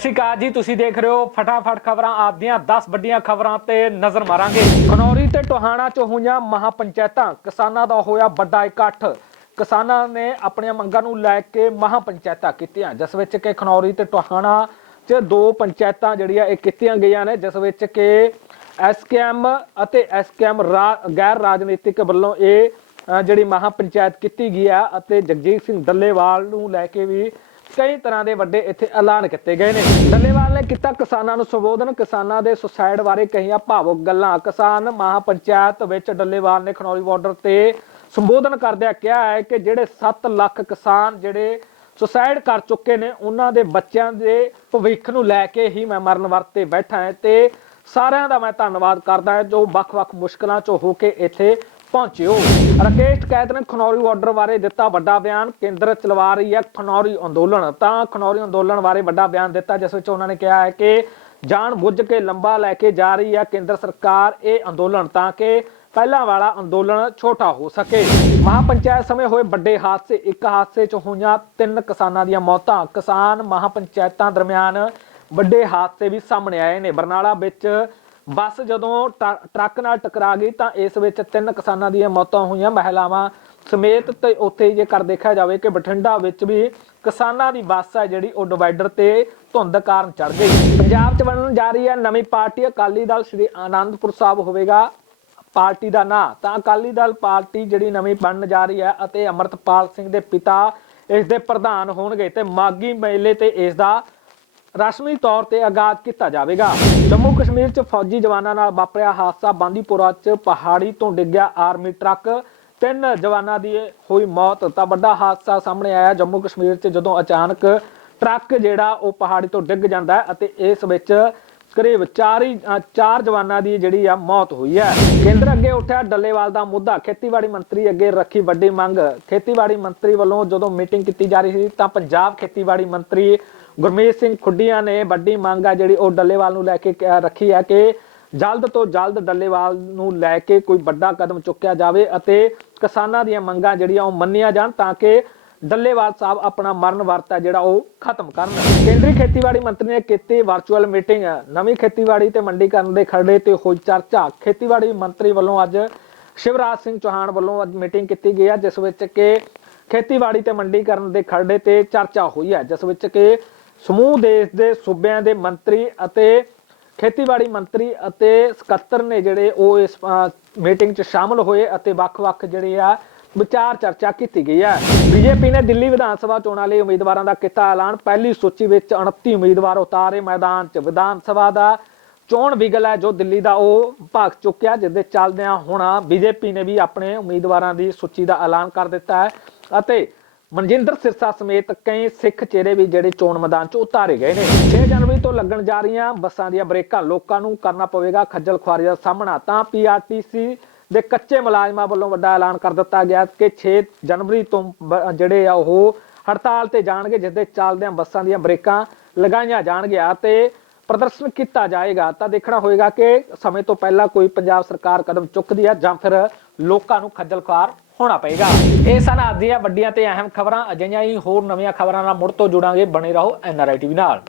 ਸ਼੍ਰੀ ਅਕਾਲ ਜੀ, ਤੁਸੀਂ ਦੇਖ ਰਹੇ ਹੋ ਫਟਾਫਟ ਖਬਰਾਂ ਆਪਦੀਆਂ 10 ਵੱਡੀਆਂ ਖਬਰਾਂ ਤੇ ਨਜ਼ਰ ਮਾਰਾਂਗੇ। ਖਨੌਰੀ ਤੇ ਟੋਹਾਣਾ ਚ ਹੋਈਆਂ ਮਹਾ ਪੰਚਾਇਤਾਂ ਕਿਸਾਨਾਂ ਦਾ ਹੋਇਆ ਵੱਡਾ ਇਕੱਠ। ਕਿਸਾਨਾਂ ਨੇ ਆਪਣੀਆਂ ਮੰਗਾਂ ਨੂੰ ਲੈ ਕੇ ਮਹਾ ਪੰਚਾਇਤਾਂ ਕੀਤੀਆਂ, ਜਿਸ ਵਿੱਚ ਕਿ ਖਨੌਰੀ ਤੇ ਟੋਹਾਣਾ ਚ ਦੋ ਪੰਚਾਇਤਾਂ ਜਿਹੜੀਆਂ ਇਹ ਕੀਤੀਆਂ ਗਈਆਂ ਨੇ, ਜਿਸ ਵਿੱਚ ਕਿ ਐਸਕੇਐਮ ਅਤੇ ਐਸਕੇਐਮ ਗੈਰ ਰਾਜਨੀਤਿਕ ਵੱਲੋਂ ਇਹ ਜਿਹੜੀ ਮਹਾ ਪੰਚਾਇਤ ਕੀਤੀ ਗਈ ਹੈ ਅਤੇ ਜਗਜੀਤ ਸਿੰਘ ਡੱਲੇਵਾਲ ਨੂੰ ਲੈ ਕੇ ਵੀ ਕਈ ਤਰ੍ਹਾਂ ਦੇ ਵੱਡੇ ਇੱਥੇ ਐਲਾਨ ਕੀਤੇ ਗਏ ਨੇ। ਡੱਲੇਵਾਲ ਨੇ ਕੀਤਾ ਕਿਸਾਨਾਂ ਨੂੰ ਸੰਬੋਧਨ। ਕਿਸਾਨਾਂ ਦੇ ਸੁਸਾਇਡ ਬਾਰੇ ਕਹੀਆਂ ਭਾਵੁਕ ਗੱਲਾਂ। ਕਿਸਾਨ ਮਹਾ ਵਿੱਚ ਡੱਲੇਵਾਲ ਨੇ ਖਨੌਰੀ ਬਾਰਡਰ ਤੇ ਸੰਬੋਧਨ ਕਰਦਿਆਂ ਕਿਹਾ ਹੈ ਕਿ ਜਿਹੜੇ 7 ਲੱਖ ਕਿਸਾਨ ਜਿਹੜੇ ਸੁਸਾਇਡ ਕਰ ਚੁੱਕੇ ਨੇ, ਉਹਨਾਂ ਦੇ ਬੱਚਿਆਂ ਦੇ ਭਵਿੱਖ ਨੂੰ ਲੈ ਕੇ ਹੀ ਮੈਂ ਮਰਨ ਵਰਤੇ ਬੈਠਾ ਹਾਂ ਤੇ ਸਾਰਿਆਂ ਦਾ ਮੈਂ ਧੰਨਵਾਦ ਕਰਦਾ ਹਾਂ ਜੋ ਵੱਖ-ਵੱਖ ਮੁਸ਼ਕਲਾਂ ਚੋਂ ਹੋ ਕੇ ਇੱਥੇ ਪਹੁੰਚਿਓ। ਰਾਕੇਸ਼ ਰਕੇਸ਼ ਕੈਦ ਨੇ ਖਨੌਰੀ ਆਰਡਰ ਬਾਰੇ ਦਿੱਤਾ ਵੱਡਾ ਬਿਆਨ। ਕੇਂਦਰ ਚਲਵਾ ਰਹੀ ਹੈ ਖਨੌਰੀ ਅੰਦੋਲਨ। ਤਾਂ ਖਨੌਰੀ ਅੰਦੋਲਨ ਬਾਰੇ ਵੱਡਾ ਬਿਆਨ ਦਿੱਤਾ, ਜਿਸ ਵਿੱਚ ਉਹਨਾਂ ਨੇ ਕਿਹਾ ਹੈ ਕਿ ਜਾਣ ਬੁੱਝ ਕੇ ਲੰਬਾ ਲੈ ਕੇ ਜਾ ਰਹੀ ਹੈ ਕੇਂਦਰ ਸਰਕਾਰ ਇਹ ਅੰਦੋਲਨ, ਤਾਂ ਕਿ ਪਹਿਲਾਂ ਵਾਲਾ ਅੰਦੋਲਨ ਛੋਟਾ ਹੋ ਸਕੇ। ਮਹਾਪੰਚਾਇਤ ਸਮੇਂ ਹੋਏ ਵੱਡੇ ਹਾਦਸੇ, ਇੱਕ ਹਾਦਸੇ 'ਚ ਹੋਈਆਂ ਤਿੰਨ ਕਿਸਾਨਾਂ ਦੀਆਂ ਮੌਤਾਂ। ਕਿਸਾਨ ਮਹਾਪੰਚਾਇਤਾਂ ਦਰਮਿਆਨ ਵੱਡੇ ਹਾਦਸੇ ਵੀ ਸਾਹਮਣੇ ਆਏ ਨੇ। ਬਰਨਾਲਾ ਵਿੱਚ ਬੱਸ ਜਦੋਂ ਟਰ- ਟਰੱਕ ਨਾਲ ਟਕਰਾ ਗਈ ਤਾਂ ਇਸ ਵਿੱਚ ਤਿੰਨ ਕਿਸਾਨਾਂ ਦੀਆਂ ਮੌਤਾਂ ਹੋਈਆਂ। ਮਹਿਲਾਵਾਂ ਸਮੇਤ ਤੇ ਉੱਥੇ ਜੇਕਰ ਦੇਖਿਆ ਜਾਵੇ ਕਿ ਬਠਿੰਡਾ ਵਿੱਚ ਵੀ ਕਿਸਾਨਾਂ ਦੀ ਬੱਸ ਹੈ ਜਿਹੜੀ, ਉਹ ਡਿਵਾਈਡਰ ਤੇ ਧੁੰਦ ਕਾਰਨ ਚੜ ਗਈ। ਪੰਜਾਬ 'ਚ ਬਣਨ ਜਾ ਰਹੀ ਹੈ ਨਵੀਂ ਪਾਰਟੀ। ਅਕਾਲੀ ਦਲ ਸ਼੍ਰੀ ਆਨੰਦਪੁਰ ਸਾਹਿਬ ਹੋਵੇਗਾ ਪਾਰਟੀ ਦਾ ਨਾਂ। ਤਾਂ ਅਕਾਲੀ ਦਲ ਪਾਰਟੀ ਜਿਹੜੀ ਨਵੀਂ ਬਣਨ ਜਾ ਰਹੀ ਹੈ ਅਤੇ ਅਮਰਤਪਾਲ ਸਿੰਘ ਦੇ ਪਿਤਾ ਇਸ ਦੇ ਪ੍ਰਧਾਨ ਹੋਣਗੇ ਤੇ ਮਾਗੀ ਮੇਲੇ ਤੇ ਇਸ ਦਾ ਰਸਮੀ ਤੌਰ ਤੇ ਆਗਾਜ਼ ਕੀਤਾ ਜਾਵੇਗਾ। ਜੰਮੂ ਕਸ਼ਮੀਰ 'ਚ ਫੌਜੀ ਜਵਾਨਾਂ ਨਾਲ ਵਾਪਰਿਆ ਹਾਦਸਾ, ਬਾਂਦੀਪੁਰਾ 'ਚ ਪਹਾੜੀ ਤੋਂ ਡਿੱਗਿਆ ਆਰਮੀ ਟਰੱਕ। ਤਿੰਨ ਜਵਾਨਾਂ ਦੀ ਹੋਈ ਮੌਤ, ਤਾਂ ਵੱਡਾ ਹਾਦਸਾ ਸਾਹਮਣੇ ਆਇਆ ਜੰਮੂ ਕਸ਼ਮੀਰ 'ਚ, ਜਦੋਂ ਅਚਾਨਕ ਟਰੱਕ ਜਿਹੜਾ ਉਹ ਪਹਾੜੀ ਤੋਂ ਡਿੱਗ ਜਾਂਦਾ ਹੈ ਅਤੇ ਇਸ ਵਿੱਚ ਕਰੀਬ 4 ਹੀ ਚਾਰ ਜਵਾਨਾਂ ਦੀ ਜਿਹੜੀ ਆ ਮੌਤ ਹੋਈ ਹੈ। ਕੇਂਦਰ ਅੱਗੇ ਉੱਠਿਆ ਡੱਲੇਵਾਲ ਦਾ ਮੁੱਦਾ, ਖੇਤੀਬਾੜੀ ਮੰਤਰੀ ਅੱਗੇ ਰੱਖੀ ਵੱਡੀ ਮੰਗ। ਖੇਤੀਬਾੜੀ ਮੰਤਰੀ ਵੱਲੋਂ ਜਦੋਂ ਮੀਟਿੰਗ ਕੀਤੀ ਜਾ ਰਹੀ ਸੀ, ਤਾਂ ਪੰਜਾਬ ਖੇਤੀਬਾੜੀ ਮੰਤਰੀ ਗੁਰਮੀਤ ਸਿੰਘ ਖੁੱਡੀਆਂ ਨੇ ਵੱਡੀ ਮੰਗ ਆ ਜਿਹੜੀ ਉਹ ਡੱਲੇਵਾਲ ਨੂੰ ਲੈ ਕੇ ਰੱਖੀ ਹੈ ਕਿ ਜਲਦ ਤੋਂ ਜਲਦ ਡੱਲੇਵਾਲ ਨੂੰ ਲੈ ਕੇ ਕੋਈ ਵੱਡਾ ਕਦਮ ਚੁੱਕਿਆ ਜਾਵੇ ਅਤੇ ਕਿਸਾਨਾਂ ਦੀਆਂ ਮੰਗਾਂ ਜਿਹੜੀਆਂ ਉਹ ਮੰਨੀਆਂ ਜਾਣ ਤਾਂ ਕਿ ਡੱਲੇਵਾਲ ਸਾਹਿਬ ਆਪਣਾ ਮਰਨ ਵਰਤ ਹੈ ਜਿਹੜਾ ਉਹ ਖਤਮ ਕਰਨ। ਕੇਂਦਰੀ ਖੇਤੀਬਾੜੀ ਮੰਤਰੀ ਨੇ ਕੀਤੀ ਵਰਚੁਅਲ ਮੀਟਿੰਗ ਨਵੀਂ ਖੇਤੀਬਾੜੀ ਤੇ ਮੰਡੀਕਰਨ ਦੇ ਖਰੜੇ ਤੇ ਹੋਈ ਚਰਚਾ। ਖੇਤੀਬਾੜੀ ਮੰਤਰੀ ਵੱਲੋਂ ਅੱਜ ਸ਼ਿਵਰਾਜ ਸਿੰਘ ਚੌਹਾਨ ਵੱਲੋਂ ਅੱਜ ਮੀਟਿੰਗ ਕੀਤੀ ਗਈ ਹੈ ਜਿਸ ਵਿੱਚ ਕਿ ਖੇਤੀਬਾੜੀ ਤੇ ਮੰਡੀਕਰਨ ਦੇ ਖਰੜੇ ਤੇ ਚਰਚਾ ਹੋਈ ਹੈ ਜਿਸ ਵਿੱਚ ਕਿ ਸਮੂਹ ਦੇਸ਼ ਦੇ ਸੂਬਿਆਂ ਦੇ ਮੰਤਰੀ ਅਤੇ ਖੇਤੀਬਾੜੀ ਮੰਤਰੀ ਅਤੇ ਸਕੱਤਰ ਨੇ ਜਿਹੜੇ ਉਹ ਇਸ ਮੀਟਿੰਗ 'ਚ ਸ਼ਾਮਲ ਹੋਏ ਅਤੇ ਵੱਖ-ਵੱਖ ਜਿਹੜੇ ਆ ਵਿਚਾਰ ਚਰਚਾ ਕੀਤੀ ਗਈ ਹੈ ਬੀਜੇਪੀ ਨੇ ਦਿੱਲੀ ਵਿਧਾਨ ਸਭਾ ਚੋਣਾਂ ਲਈ ਉਮੀਦਵਾਰਾਂ ਦਾ ਕੀਤਾ ਐਲਾਨ। ਪਹਿਲੀ ਸੂਚੀ ਵਿੱਚ 29 ਉਮੀਦਵਾਰ ਉਤਾਰੇ ਮੈਦਾਨ 'ਚ ਵਿਧਾਨ ਸਭਾ ਦਾ। ਚੋਣ ਵਿਗਲ ਹੈ ਜੋ ਦਿੱਲੀ ਦਾ ਉਹ ਭਾਗ ਚੁੱਕਿਆ ਜਿਸ ਦੇ ਚੱਲਦਿਆਂ ਹੁਣ ਬੀਜੇਪੀ ਨੇ ਵੀ ਆਪਣੇ ਉਮੀਦਵਾਰਾਂ ਦੀ ਸੂਚੀ ਦਾ ਐਲਾਨ ਕਰ ਦਿੱਤਾ ਹੈ ਅਤੇ ਮਨਜਿੰਦਰ ਸਿਰਸਾ ਸਮੇਤ ਕਈ ਸਿੱਖ ਚਿਹਰੇ ਵੀ ਜਿਹੜੇ ਚੋਣ ਮੈਦਾਨ 'ਚ ਉਤਾਰੇ ਗਏ ਨੇ। 6 ਜਨਵਰੀ ਤੋਂ ਲੱਗਣ ਜਾ ਰਹੀਆਂ ਬੱਸਾਂ ਦੀਆਂ ਬ੍ਰੇਕਾਂ ਲੋਕਾਂ ਨੂੰ ਕਰਨਾ ਪਵੇਗਾ। ਖੱਜਲ ਖੁਆਰੀ ਦਾ ਸਾਹਮਣਾ ਤਾਂ ਪੀਆਰਟੀਸੀ ਦੇ ਕੱਚੇ ਮੁਲਾਜ਼ਮਾਂ ਵੱਲੋਂ ਵੱਡਾ ਐਲਾਨ ਕਰ ਦਿੱਤਾ ਗਿਆ ਕਿ 6 ਜਨਵਰੀ ਤੋਂ ਬ- ਜਿਹੜੇ ਆ ਉਹ ਹੜਤਾਲ ਤੇ ਜਾਣਗੇ, ਜਿਸ ਦੇ ਚੱਲਦਿਆਂ ਬੱਸਾਂ ਦੀਆਂ ਬ੍ਰੇਕਾਂ ਲਗਾਈਆਂ ਜਾਣਗੀਆਂ ਤੇ ਪ੍ਰਦਰਸ਼ਨ ਕੀਤਾ ਜਾਏਗਾ। ਤਾਂ ਦੇਖਣਾ ਹੋਏਗਾ ਕਿ ਸਮੇਂ ਤੋਂ ਪਹਿਲਾਂ ਕੋਈ ਪੰਜਾਬ ਸਰਕਾਰ ਕਦਮ ਚੁੱਕਦੀ ਹੈ ਜਾਂ ਫਿਰ ਲੋਕਾਂ ਨੂੰ ਖੱਜਲ ਖੁਆਰ ਹੋਣਾ ਪਏਗਾ। ਇਹ ਸਨ ਅੱਜ ਦੀਆਂ ਵੱਡੀਆਂ ਤੇ ਅਹਿਮ ਖਬਰਾਂ। ਅਜਿਹੀਆਂ ਹੀ ਹੋਰ ਨਵੀਆਂ ਖਬਰਾਂ ਨਾਲ ਮੁੜ ਤੋਂ ਜੁੜਾਂਗੇ। ਬਣੇ ਰਹੋ ਐਨਆਰਆਈ ਟੀਵੀ ਨਾਲ।